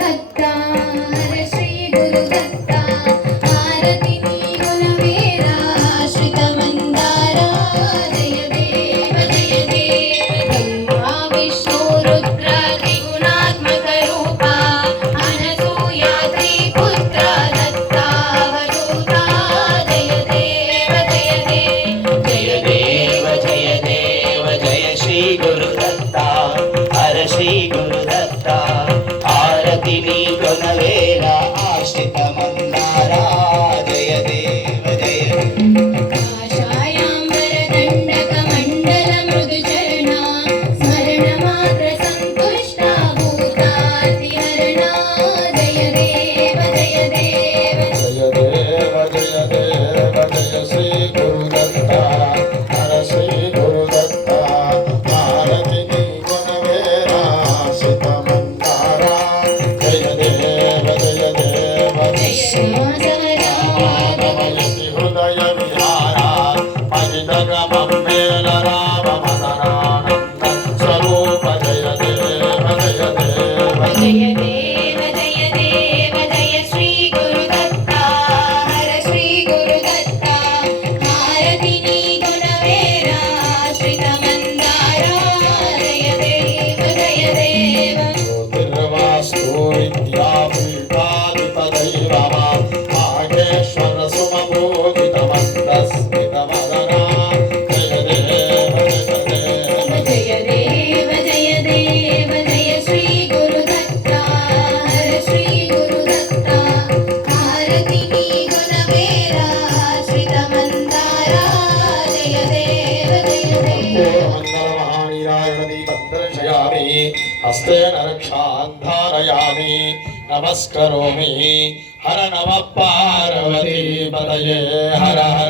गुरुदत्ता हर श्री गुरुदत्ता आरति गुणवीरा श्रितमन्दारा जय देव ब्रह्मा विष्णु रुद्र त्रिगुणात्मक रूपा अनसूया त्रिपुत्र दत्तावधूता जय देव जय श्री गुरुदत्ता हर श्री गुरुदत्ता आरति गुणवेरा आश्रित मंदारा जय देव काषायाम्बरदण्डक मण्डल मृदुचरणा स्मरणमात्र सन्तुष्टा भूतातिहरणा जय देव जय श्री गुरुदत्ता हर श्री गुरुदत्ता आरति गुणवेरा आश्रित मंदारा जय देव हृदय विहारा परिदगमं मेलराममनरानन्द स्वरूप जय देव जय श्री गुरुदत्ता हर श्री गुरुदत्ता आरति गुणवेरा आश्रित मंदारा जय देव ज्योतिर्वास्तु विद्यापीठाधिपदैवः माहेश्वर सुमपूजितमन्तस्मितवदना जय देव जय श्री गुरुदत्ता हर श्री गुरुदत्ता आरति गुणवेरा आश्रित मंदारा जय देव दर्शयामि हस्तेन रक्षान् धारयामि नमस्करोमि हर नमः पार्वती पतये हर हर